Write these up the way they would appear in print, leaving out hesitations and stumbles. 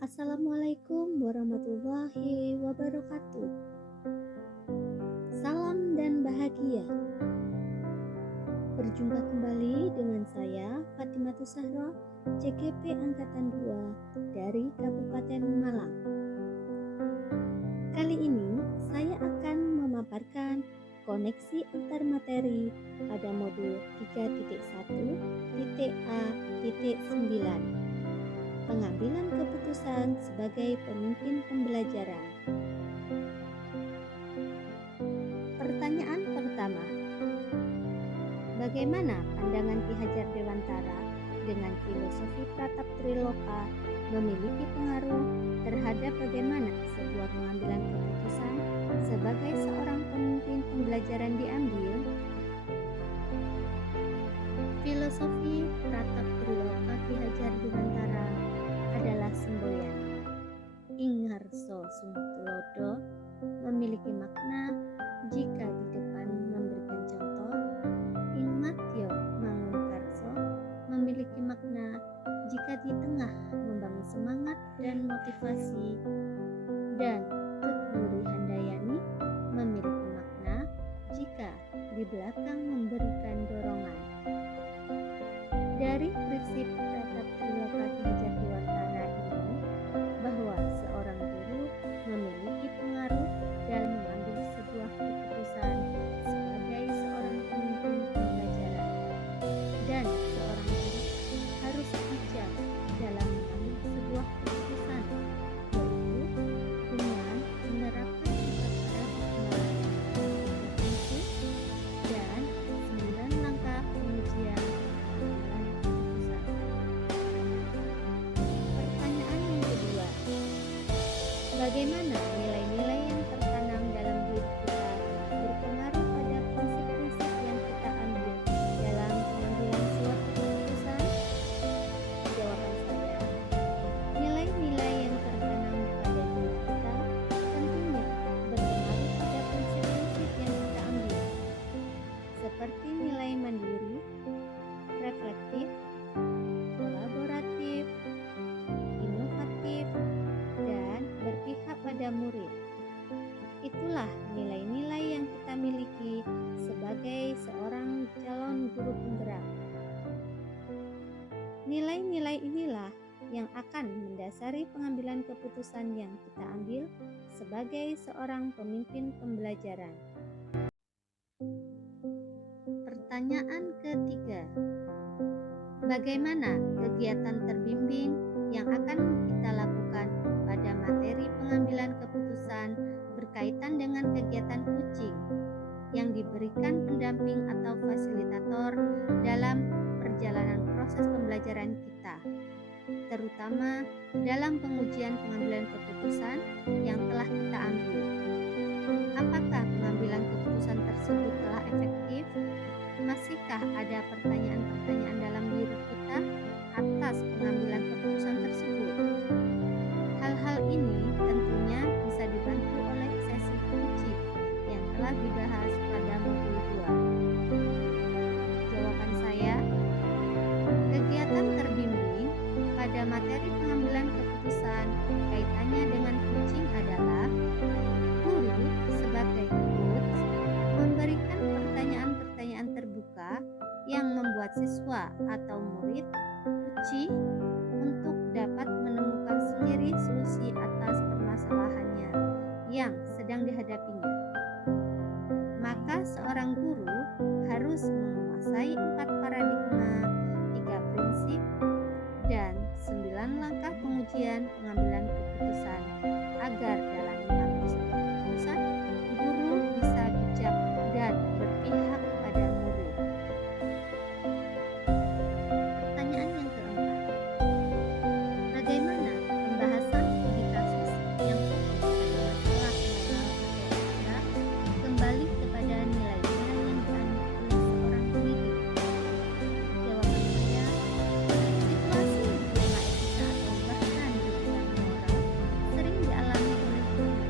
Assalamualaikum warahmatullahi wabarakatuh. Salam dan bahagia. Berjumpa kembali dengan saya Fatimatus Zahra, CGP Angkatan 2 dari Kabupaten Malang. Kali ini saya akan memaparkan koneksi antar materi pada modul 3.1.A.9, pengambilan keputusan sebagai pemimpin pembelajaran. Pertanyaan pertama, bagaimana pandangan Ki Hajar Dewantara dengan filosofi Pratap Triloka memiliki pengaruh terhadap bagaimana sebuah pengambilan keputusan sebagai seorang pemimpin pembelajaran diambil? Filosofi Pratap Triloka Ki Hajar Dewantara adalah semboyan Ingarso Sumtulodo, memiliki makna jika di depan memberikan contoh. Ingmatyo Mangungkarso memiliki makna jika di tengah membangun semangat dan motivasi, dan Tutwuri Handayani memiliki makna jika di belakang memberikan dorongan. Dari prinsip Pratap Triloka Ki Hajar Dewantara ini, bahwa seorang guru memiliki pengaruh dalam mengambil sebuah keputusan sebagai seorang pemimpin pembelajaran, dan seorang guru harus bijak dalam mengambil sebuah keputusan, yaitu dengan menerapkan 4 paradigma prinsip dan 9 langkah pengujian pengambilan keputusan. Pertanyaan yang kedua, bagaimana nilai-nilai yang tertanam dalam diri kita berpengaruh pada prinsip-prinsip yang kita ambil dalam pengambilan suatu keputusan? Jawaban saya, nilai-nilai yang tertanam pada diri kita tentunya berpengaruh pada prinsip-prinsip yang kita ambil, seperti nilai mandiri, reflektif, kolaboratif, inovatif, dan berpihak pada murid. Itulah nilai-nilai yang kita miliki sebagai seorang calon guru penggerak. Nilai-nilai inilah yang akan mendasari pengambilan keputusan yang kita ambil sebagai seorang pemimpin pembelajaran. Pertanyaan ketiga, bagaimana kegiatan terbimbing yang akan kita lakukan pada materi pengambilan keputusan berkaitan dengan kegiatan coaching yang diberikan pendamping atau fasilitator dalam perjalanan proses pembelajaran kita, terutama dalam pengujian pengambilan keputusan yang telah kita ambil. Apakah pengambilan keputusan tersebut telah efektif? Masihkah ada pertanyaan-pertanyaan dalam diri kita atas pengambilan keputusan tersebut? Hal-hal ini tentunya bisa dibantu oleh sesi coaching yang telah dibahas pada modul 2. Jawaban saya, kegiatan terbimbing pada materi pengambilan keputusan kaitannya dengan coaching adalah guru sebagai coach memberikan pertanyaan-pertanyaan terbuka yang membuat siswa atau murid uji untuk dapat menemukan sendiri solusi atas permasalahannya yang sedang dihadapinya. Maka seorang guru harus menguasai 4 paradigma, 3 prinsip, dan 9 langkah pengujian pengambilan keputusan agar dalam mengambil sebuah keputusan guru bisa bijak dan berpihak pada murid. Pertanyaan yang keempat, bagaimana pembahasan studi kasus yang adalah masalah moral atau etika kembali kepada nilai-nilai yang dianut oleh seorang pendidik? Jawaban saya, situasi dilema etika atau bahkan dilema moral sering dialami oleh guru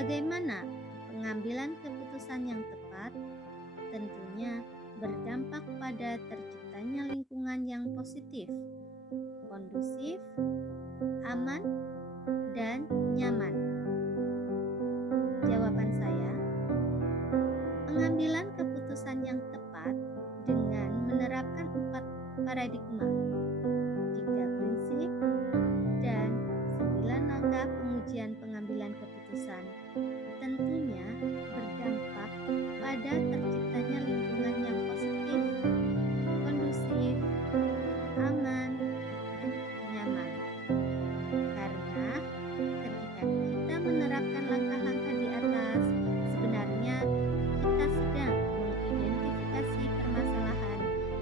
Bagaimana pengambilan keputusan yang tepat? Tentunya berdampak pada terciptanya lingkungan yang positif, kondusif, aman, dan nyaman. Jawaban saya, pengambilan keputusan yang tepat dengan menerapkan 4 paradigma, 3 prinsip, dan 9 langkah pengujian pengambilan keputusan tentunya berdampak pada terciptanya lingkungan yang positif, kondusif, aman, dan nyaman. Karena ketika kita menerapkan langkah-langkah di atas, sebenarnya kita sedang mengidentifikasi permasalahan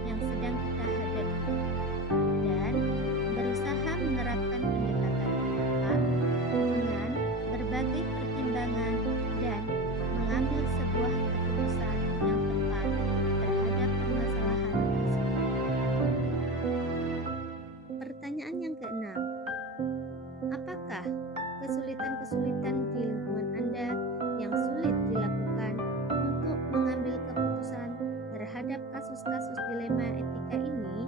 yang sedang kita hadapi dan berusaha menerapkan pendekatan yang tepat dengan berbagai pertimbangan dan mengambil sebuah keputusan yang tepat terhadap permasalahan tersebut. Pertanyaan yang keenam, apakah kesulitan-kesulitan di lingkungan Anda yang sulit dilakukan untuk mengambil keputusan terhadap kasus-kasus dilema etika ini?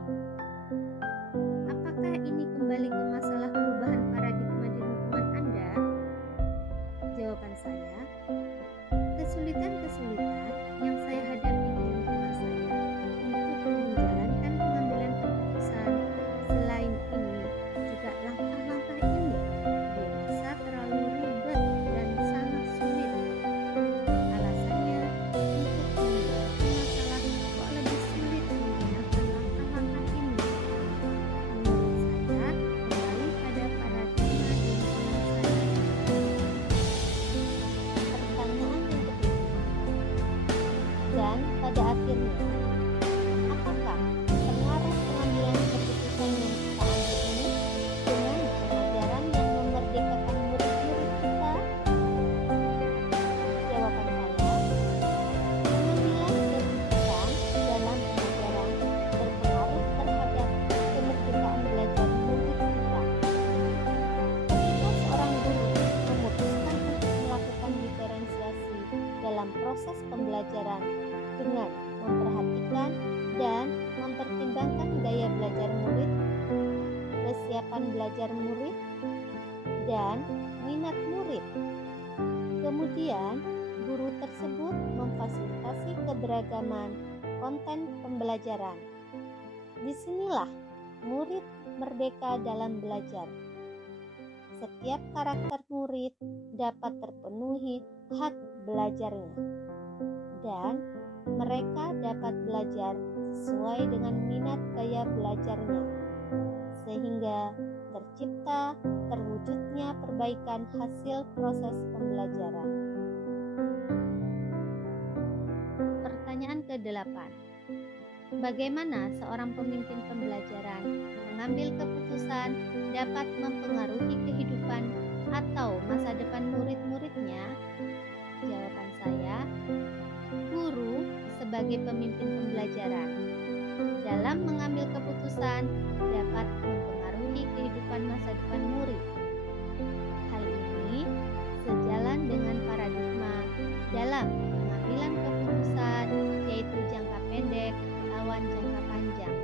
Apakah ini kembali ke masalah perubahan paradigma di lingkungan Anda? Jawaban saya, kesulitan-kesulitan yang saya hadapi di lingkungan saya untuk menjalankan pengambilan keputusan selain ini juga langkah-langkah ini dirasa terlalu ribet dan sangat sulit. Alasannya, untuk menyelesaikan masalah kok lebih sulit menggunakan langkah-langkah ini. Menurut saya, kembali pada paradigma di lingkungan saya. Pertanyaan yang ketiga, dan pada akhirnya, apakah pengaruh pengambilan keputusan yang kita ambil ini dengan pengajaran yang memerdekakan murid-murid kita? Jawaban saya, pengambilan keputusan dalam pengajaran berpengaruh terhadap kemerdekaan belajar murid kita. Ketika seorang guru memutuskan untuk melakukan diferensiasi dalam proses pembelajaran dengan memperhatikan dan mempertimbangkan gaya belajar murid, kesiapan belajar murid, dan minat murid. Kemudian, guru tersebut memfasilitasi keberagaman konten pembelajaran. Disinilah murid merdeka dalam belajar. Setiap karakter murid dapat terpenuhi hak belajarnya, dan mereka dapat belajar sesuai dengan minat gaya belajarnya, sehingga terwujudnya perbaikan hasil proses pembelajaran. Pertanyaan ke-8. Bagaimana seorang pemimpin pembelajaran mengambil keputusan dapat mempengaruhi kehidupan atau masa depan murid-muridnya? Jawaban saya, guru sebagai pemimpin pembelajaran dalam mengambil keputusan dapat mempengaruhi kehidupan masa depan murid. Hal ini sejalan dengan paradigma dalam pengambilan keputusan, yaitu jangka pendek lawan jangka panjang.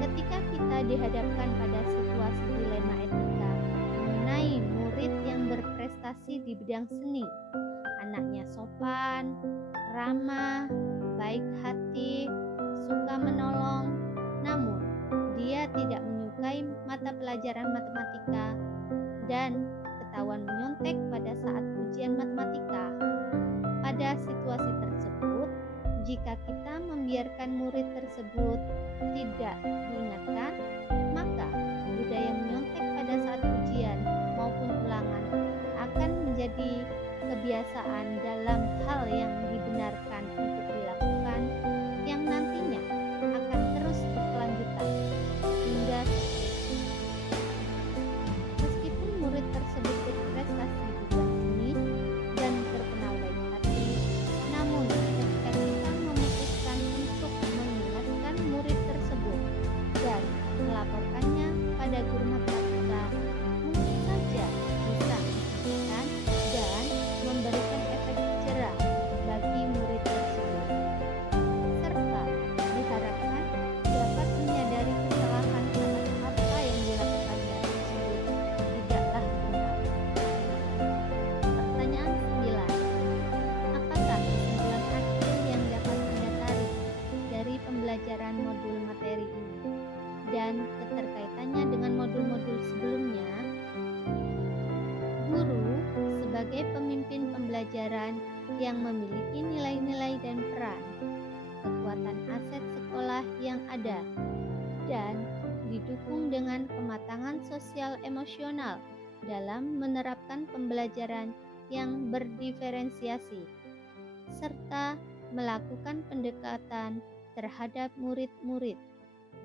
Ketika kita dihadapkan pada situasi dilema etika mengenai murid yang berprestasi di bidang seni, anaknya sopan, ramah, baik hati, suka menolong, namun dia tidak menyukai mata pelajaran matematika dan ketahuan menyontek pada saat ujian matematika. Pada situasi tersebut, jika kita membiarkan murid tersebut tidak diingatkan, maka budaya menyontek pada saat ujian maupun ulangan akan menjadi kebiasaan dalam hal yang dibenarkan untuk dilakukan, yang nantinya akan terus berkelanjutan hingga meskipun murid tersebut berprestasi di bidang seni dan terkenal baik hati, namun ketika kita memutuskan untuk mengingatkan murid tersebut dan melaporkannya pada guru matematika, mungkin saja bisa mengakibatkan pembelajaran yang memiliki nilai-nilai dan peran, kekuatan aset sekolah yang ada, dan didukung dengan kematangan sosial emosional dalam menerapkan pembelajaran yang berdiferensiasi, serta melakukan pendekatan terhadap murid-murid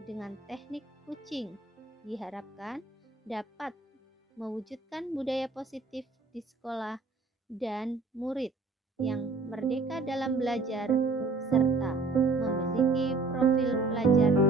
dengan teknik coaching diharapkan dapat mewujudkan budaya positif di sekolah dan murid yang merdeka dalam belajar serta memiliki profil pelajar